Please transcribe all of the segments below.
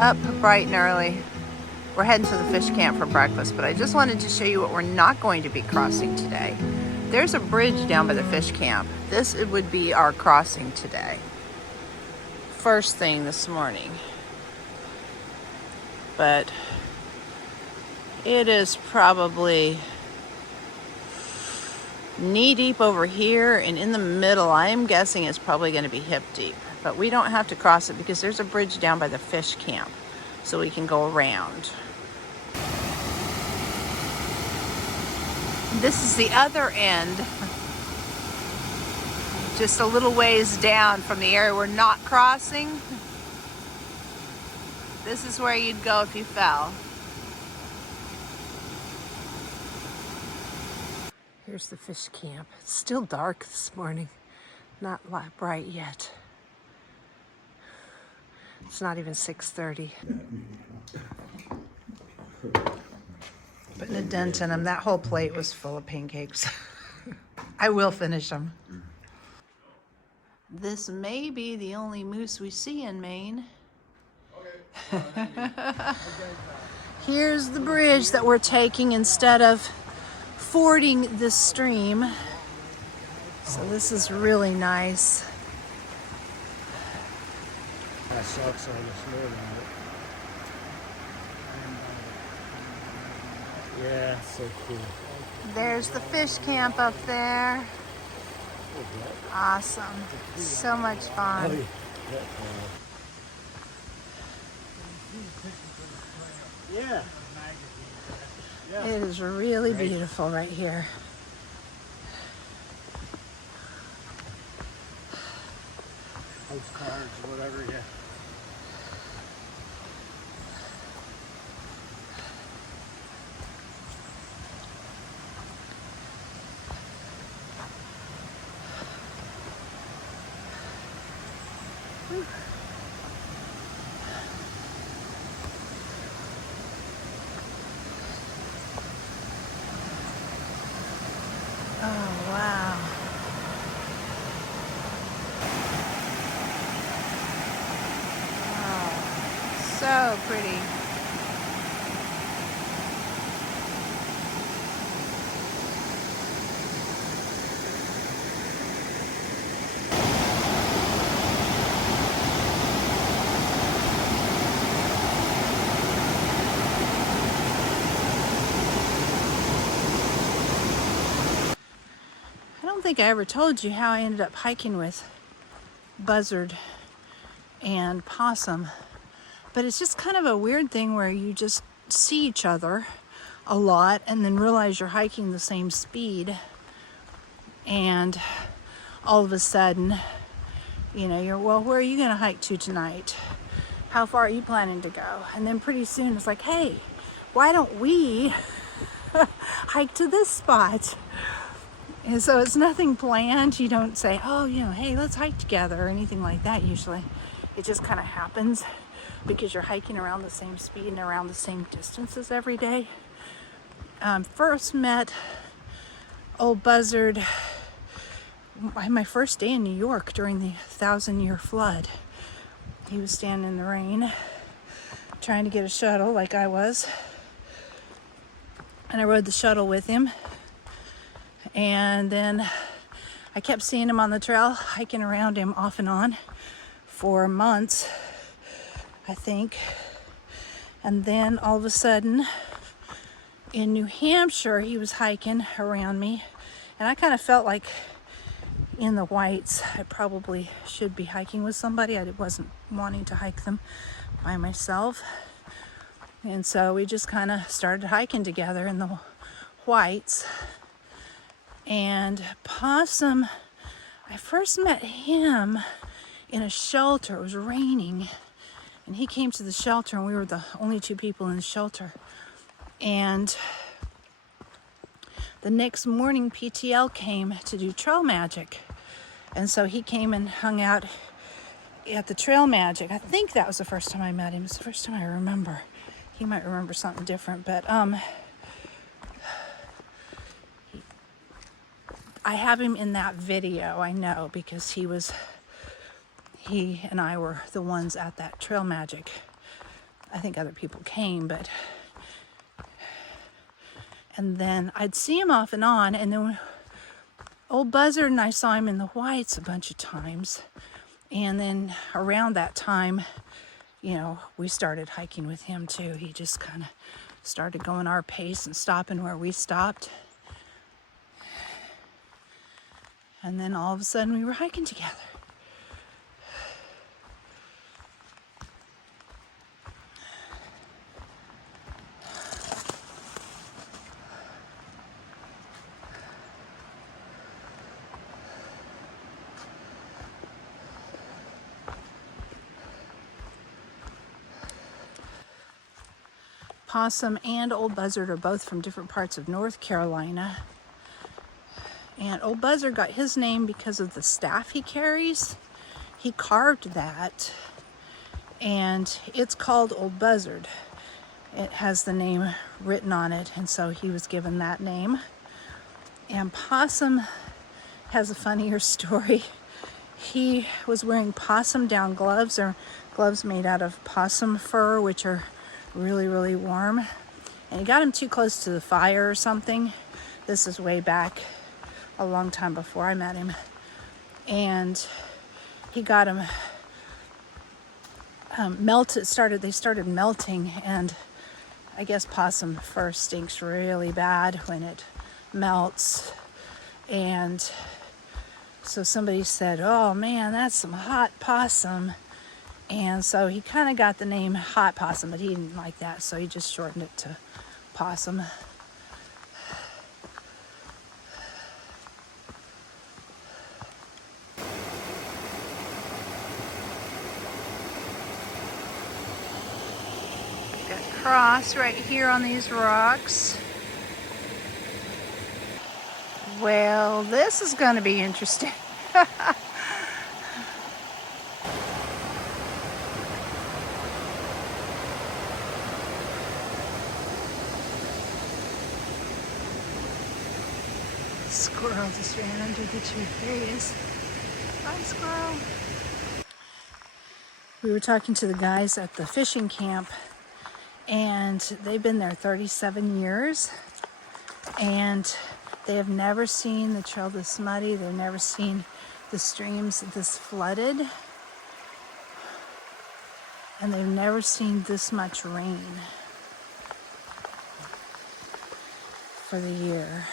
Up bright and early. We're heading to the fish camp for breakfast, but I just wanted to show you what we're not going to be crossing today. There's a bridge down by the fish camp. This would be our crossing today. First thing this morning. But it is probably knee deep over here, and in the middle, I'm guessing it's probably going to be hip deep. But we don't have to cross it because there's a bridge down by the fish camp, so we can go around. This is the other end, just a little ways down from the area we're not crossing. This is where you'd go if you fell. Here's the fish camp. It's still dark this morning, not bright yet. It's not even 6:30. Putting a dent in them. That whole plate was full of pancakes. I will finish them. This may be the only moose we see in Maine. Here's the bridge that we're taking instead of fording this stream. So this is really nice. That sucks on the snow now. Yeah, so cool. There's the fish camp up there. Awesome. So much fun. Yeah. It is really beautiful right here. Postcards, whatever, yeah. Oh, wow. Oh, so pretty. I don't think I ever told you how I ended up hiking with buzzard and possum, but it's just kind of a weird thing where you just see each other a lot and then realize you're hiking the same speed, and all of a sudden, you know, you're, well, where are you going to hike to tonight? How far are you planning to go? And then pretty soon it's like, hey, why don't we hike to this spot? And so it's nothing planned. You don't say, oh, you know, hey, let's hike together or anything like that usually. It just kind of happens because you're hiking around the same speed and around the same distances every day. First met old buzzard my first day in New York during the 1,000-year flood. He was standing in the rain trying to get a shuttle like I was. And I rode the shuttle with him. And then I kept seeing him on the trail, hiking around him off and on for months, I think. And then all of a sudden, in New Hampshire, he was hiking around me. And I kind of felt like in the Whites, I probably should be hiking with somebody. I wasn't wanting to hike them by myself. And so we just kind of started hiking together in the Whites. And Possum, I first met him in a shelter. It was raining. And he came to the shelter, and we were the only two people in the shelter. And the next morning, PTL came to do trail magic. And so he came and hung out at the trail magic. I think that was the first time I met him. It's the first time I remember. He might remember something different, but I have him in that video, I know, because he and I were the ones at that trail magic. I think other people came, but... And then I'd see him off and on, and then old Buzzard and I saw him in the Whites a bunch of times. And then around that time, you know, we started hiking with him too. He just kind of started going our pace and stopping where we stopped. And then all of a sudden we were hiking together. Possum and Old Buzzard are both from different parts of North Carolina. And Old Buzzard got his name because of the staff he carries. He carved that, and it's called Old Buzzard. It has the name written on it, and so he was given that name. And Possum has a funnier story. He was wearing possum down gloves, or gloves made out of possum fur, which are really, really warm. And he got him too close to the fire or something. This is way back a long time before I met him. And he got him melted. They started melting, and I guess possum fur stinks really bad when it melts. And so somebody said, "Oh man, that's some hot possum." And so he kind of got the name Hot Possum, but he didn't like that, so he just shortened it to Possum. Got a cross right here on these rocks. Well, this is going to be interesting. Squirrel just ran under the tree. There he is. Bye, squirrel. We were talking to the guys at the fishing camp, and they've been there 37 years, and they have never seen the trail this muddy. They've never seen the streams this flooded, and they've never seen this much rain for the year.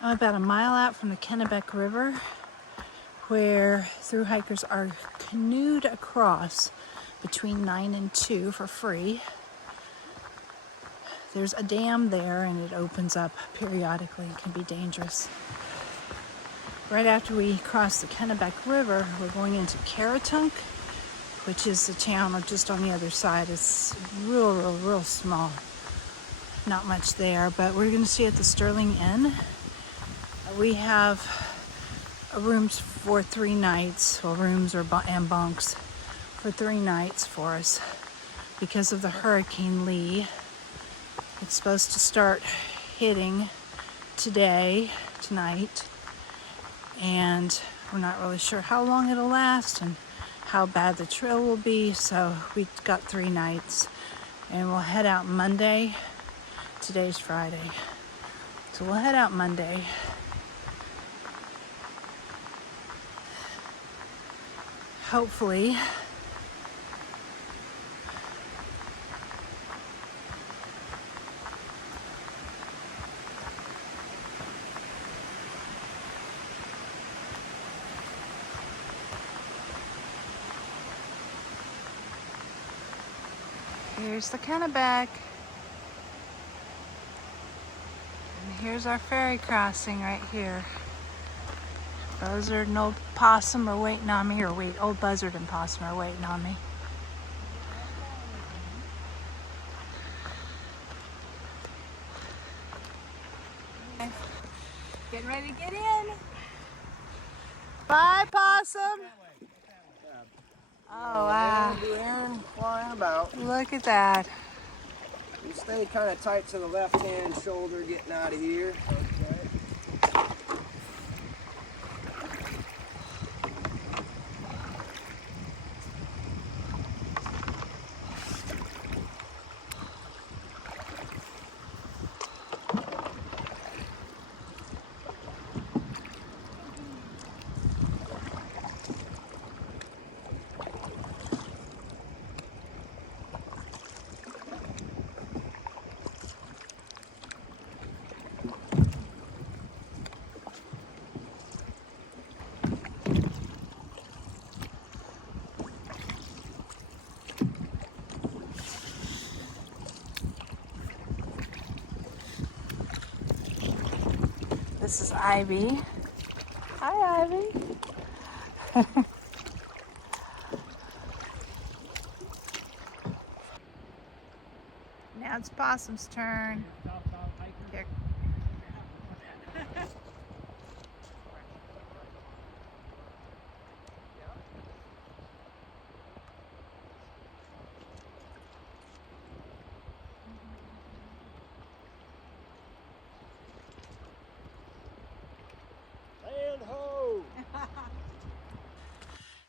I'm about a mile out from the Kennebec River, where thru-hikers are canoed across between 9 and 2 for free. there's a dam there and it opens up periodically. It can be dangerous. Right after we cross the Kennebec River, we're going into Caratunk, which is the town just on the other side. It's real small. Not much there, but we're going to stay at the Sterling Inn. We have rooms for 3 nights, well, rooms and bunks for 3 nights for us because of the Hurricane Lee. It's supposed to start hitting tonight, and we're not really sure how long it'll last and how bad the trail will be, so we got 3 nights, and we'll head out Monday. Today's Friday, so we'll head out Monday. Hopefully here's the Kennebec. And here's our ferry crossing right here. Buzzard and old possum are waiting on me, old buzzard and possum are waiting on me. Getting ready to get in. Bye, possum. Oh, wow. Aaron flying about. Look at that. You stay kind of tight to the left-hand shoulder getting out of here. Okay. This is Ivy. Hi, Ivy. Now it's Possum's turn. Here.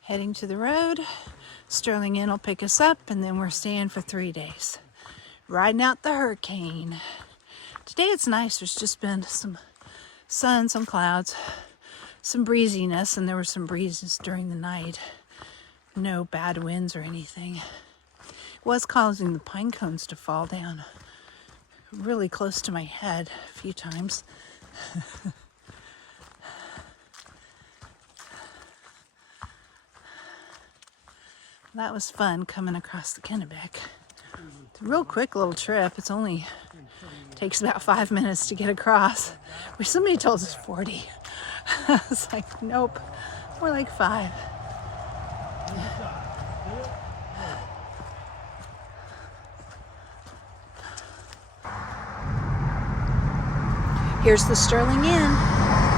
Heading to the road. Sterling Inn will pick us up, and then we're staying for 3 days. Riding out the hurricane. Today it's nice. There's just been some sun, some clouds, some breeziness, and there were some breezes during the night. No bad winds or anything. It was causing the pine cones to fall down really close to my head a few times. That was fun coming across the Kennebec. It's a real quick little trip. It's only takes about 5 minutes to get across. Which somebody told us 40. I was like, nope, more like 5. Here's the Sterling Inn.